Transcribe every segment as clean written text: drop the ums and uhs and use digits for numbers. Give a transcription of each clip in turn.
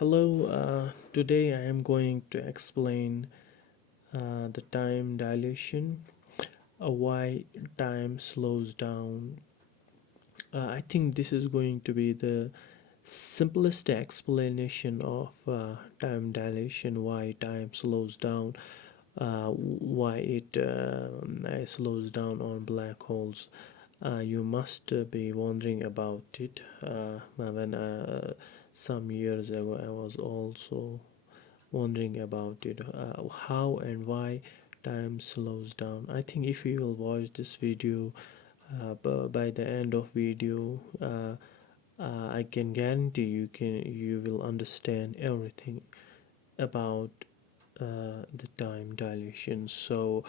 Hello, today I am going to explain the time dilation, why time slows down. I think this is going to be the simplest explanation of time dilation, why time slows down, why it slows down on black holes. You must be wondering about it. When some years ago, I was also wondering about it, how and why time slows down. I think if you will watch this video, by the end of video, I can guarantee you will understand everything about the time dilation. So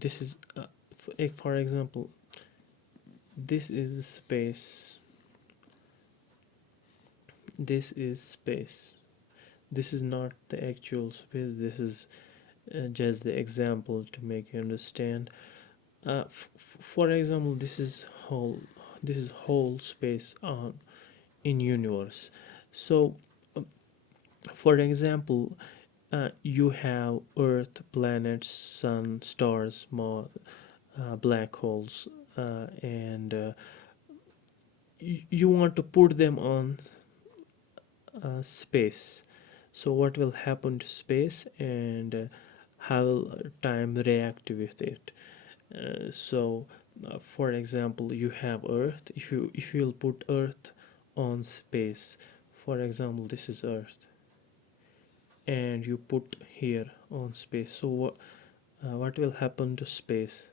this is for example, this is the space. This is space. This is not the actual space. This is just the example to make you understand. For example, this is whole space on in universe. So for example, you have earth, planets, sun, stars, more black holes, and you want to put them on space. So what will happen to space, and how will time react with it? For example, you have earth. If you will put earth on space, for example, this is earth, and you put here on space. So what will happen to space?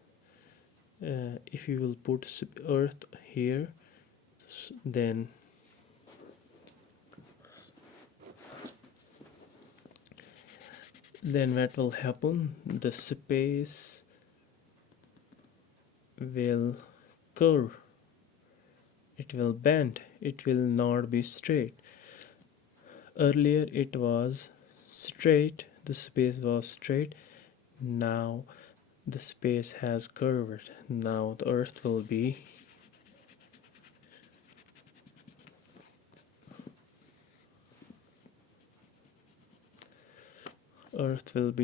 If you will put earth here, then what will happen? The space will curve, it will bend, it will not be straight. Earlier it was straight, the space was straight. Now the space has curved. Now the earth will be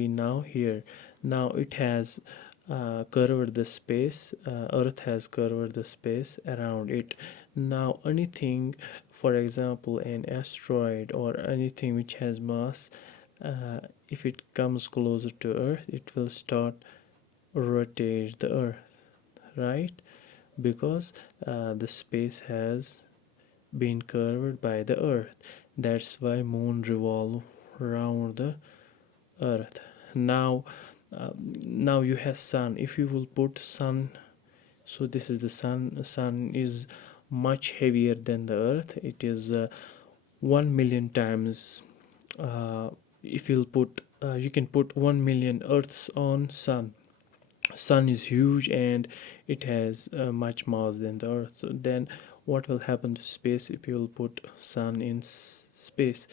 now here. Now it has curved the space. Earth has curved the space around it. Now anything, for example an asteroid or anything which has mass, if it comes closer to earth, it will start rotate the earth, right? Because the space has been curved by the earth. That's why moon revolve around the earth. Now you have sun. If you will put sun, so this is the sun is much heavier than the earth. It is 1 million times. If you'll put You can put 1 million earths on sun is huge, and it has much mass than the earth. So then what will happen to space? If you will put sun in space,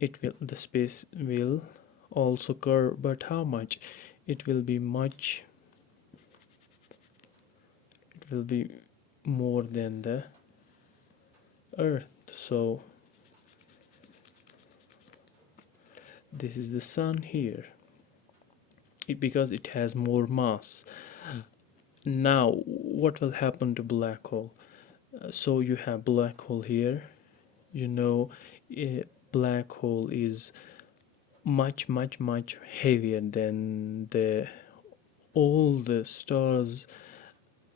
the space will also curve, but how much? It will be more than the earth. So this is the sun here, because it has more mass. Now what will happen to black hole? So you have black hole here. you know a black hole is much heavier than all the stars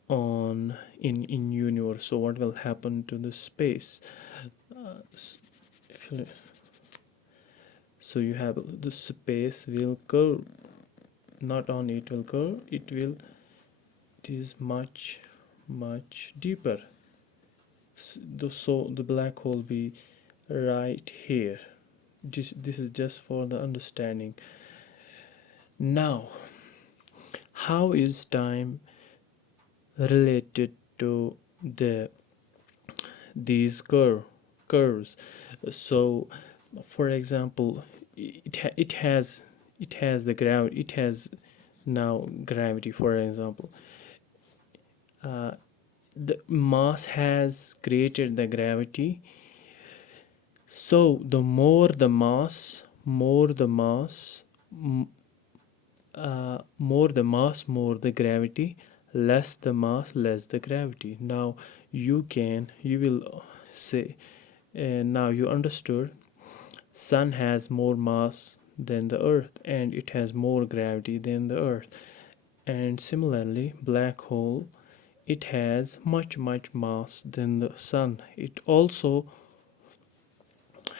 on in universe. So what will happen to the space? If So you have the space will curve. Not only it will curve, it is much deeper. So the black hole be right here. This is just for the understanding. Now, how is time related to these curves? So for example, it has the gravity. It has now gravity. For example, the mass has created the gravity. So the more the mass, more the gravity, less the mass, less the gravity. Now you will say, now you understood. Sun has more mass than the earth, and it has more gravity than the earth. And similarly, black hole, it has much mass than the sun. It also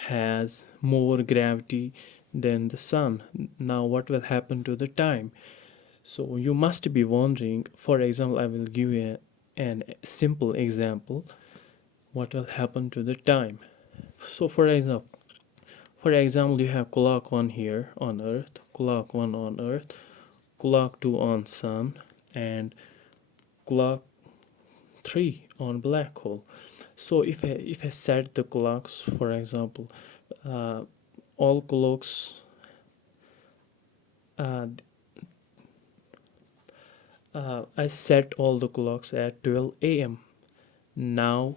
has more gravity than the sun. Now what will happen to the time? So you must be wondering, for example, I will give you an simple example. What will happen to the time? So for example, you have clock 1 here on earth, clock 1 on earth, clock 2 on sun, and clock 3 on black hole. So if I set the clocks, for example, uh, all clocks, uh, I set all the clocks at 12 a.m. Now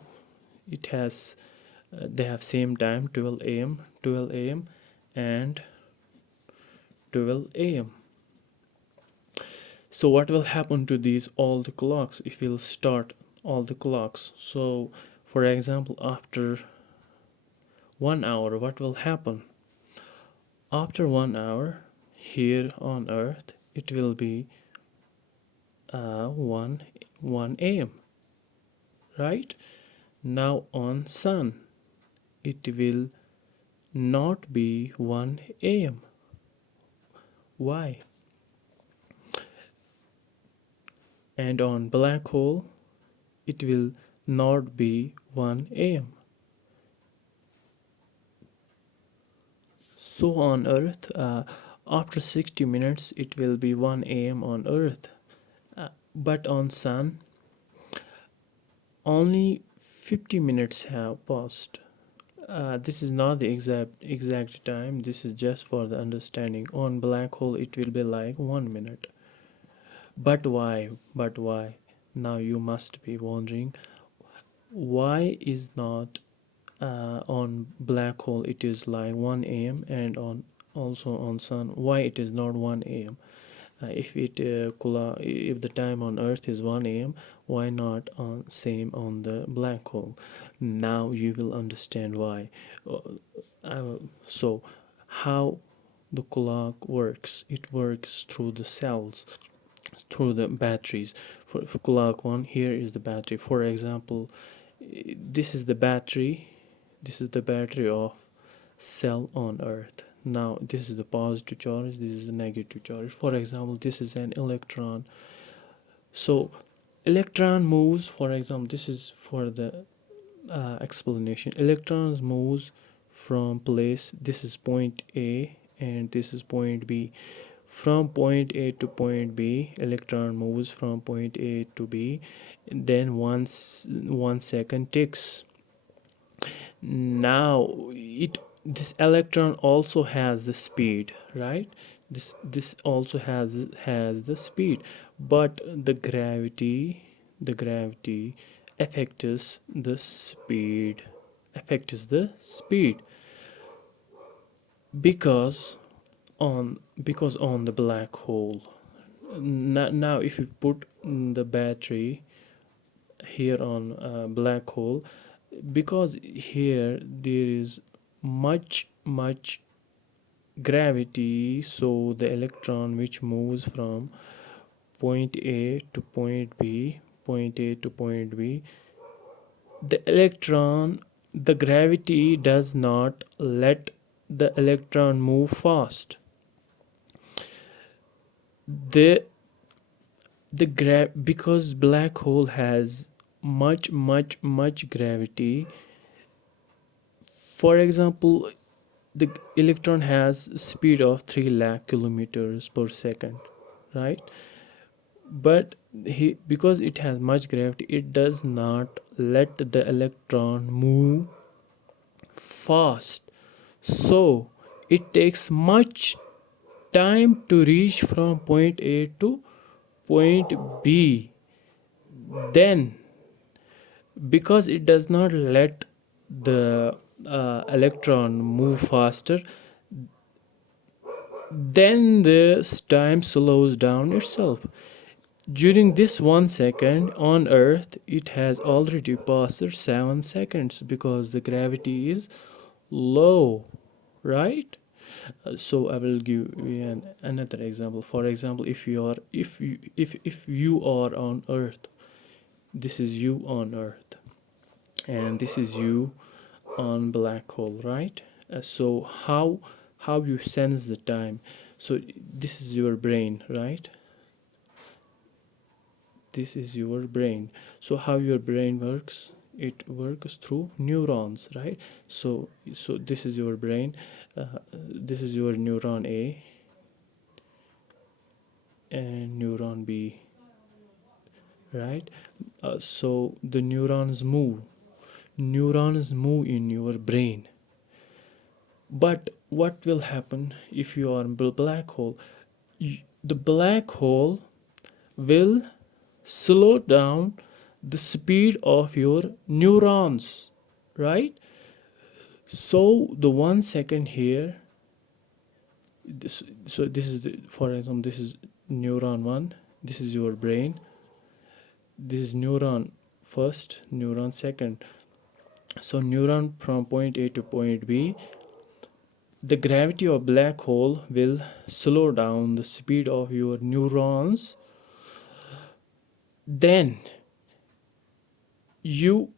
it has they have same time, 12 a.m. and 12 a.m. So what will happen to these all the clocks if we'll start all the clocks? So for example, after 1 hour, what will happen? After 1 hour, here on earth, it will be 1 a.m. right? Now on sun, it will not be 1 a.m. Why? And on black hole, it will not be 1 a.m. So on earth, after 60 minutes, it will be 1 a.m. on earth. But on sun, only 50 minutes have passed. This is not the exact time. This is just for the understanding. On black hole, it will be like 1 minute. But why? But why? Now you must be wondering, why is not on black hole it is like 1 a.m. and on also on sun, why it is not 1 a.m.? If the time on earth is 1 a.m., why not on same on the black hole? Now you will understand why. So how the clock works? It works through the cells, through the batteries. For clock 1, here is the battery. For example, this is the battery. This is the battery of cell on earth. Now this is the positive charge, this is the negative charge. For example, this is an electron. So electron moves, for example, this is for the explanation. Electrons moves from place, this is point A and this is point B. From point A to point B, electron moves from point A to B. Then once 1 second ticks. Now this electron also has the speed, right? This also has the speed, but the gravity affects the speed, because on the black hole. Now if you put the battery here on black hole, because here there is much gravity, so the electron which moves from point A to point B, the gravity does not let the electron move fast. Because black hole has much gravity. For example, the electron has speed of 3 lakh kilometers per second, right? But because it has much gravity, it does not let the electron move fast. So it takes much time to reach from point A to point B. Then because it does not let the electron move faster, then the time slows down itself. During this 1 second on Earth, it has already passed 7 seconds because the gravity is low, right? So I will give you another example. For example, if you are on Earth, this is you on Earth, and this is you on black hole, right? So how you sense the time? So this is your brain, right? This is your brain. So how your brain works? It works through neurons, right? So this is your brain. This is your neuron A and neuron B, right? So the neurons move in your brain. But what will happen if you are in a black hole? The black hole will slow down the speed of your neurons, right? So the 1 second here, this is for example, this is neuron 1, this is your brain, this is neuron first, neuron second. So neuron from point A to point B, the gravity of black hole will slow down the speed of your neurons. Then you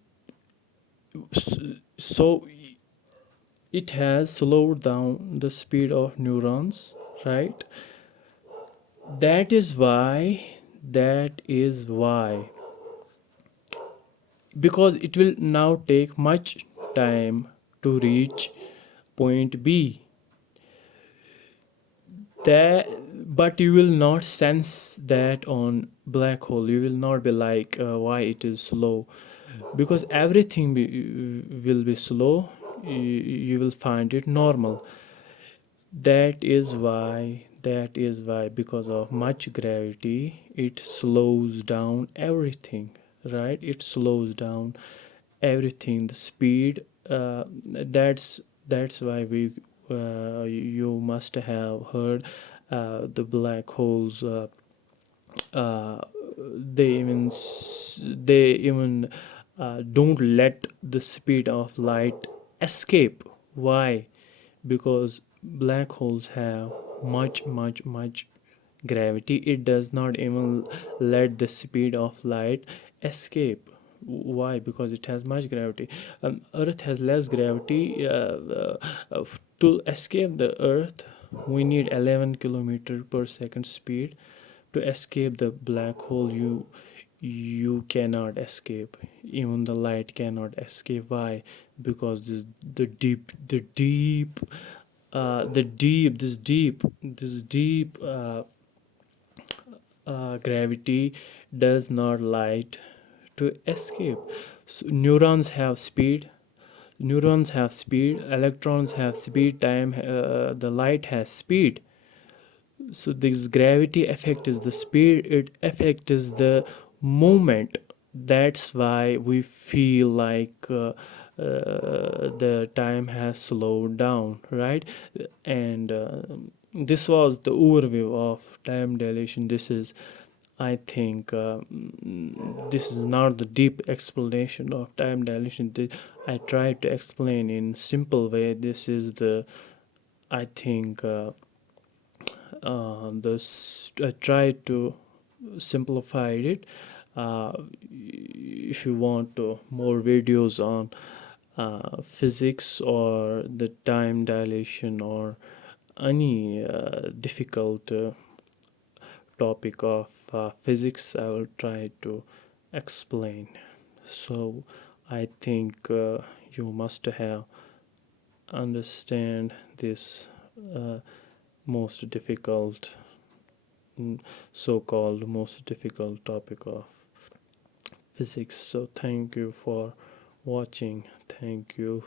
so it has slowed down the speed of neurons, right? That is why because it will now take much time to reach point B, that but you will not sense that on black hole. You will not be like why it is slow, because everything will be slow. You will find it normal. That is why because of much gravity it slows down everything, right? It slows down everything, the speed. That's why we you must have heard the black holes, uh, they even don't let the speed of light escape. Why? Because black holes have much gravity. It does not even let the speed of light escape. Why? Because it has much gravity. Earth has less gravity. To escape the Earth, we need 11 kilometer per second speed. To escape the black hole, you cannot escape. Even the light cannot escape. Why? Because this deep gravity does not light to escape. So neurons have speed, electrons have speed, the light has speed. So this gravity affects the speed, it affects the movement. That's why we feel like the time has slowed down, right? And this was the overview of time dilation. This is not the deep explanation of time dilation. I tried to explain in simple way. This is the I think this I tried to simplify it. If you want more videos on physics or the time dilation or any difficult topic of physics, I will try to explain. So I think you must have understand this most difficult, so-called most difficult topic of physics. So thank you for watching. Thank you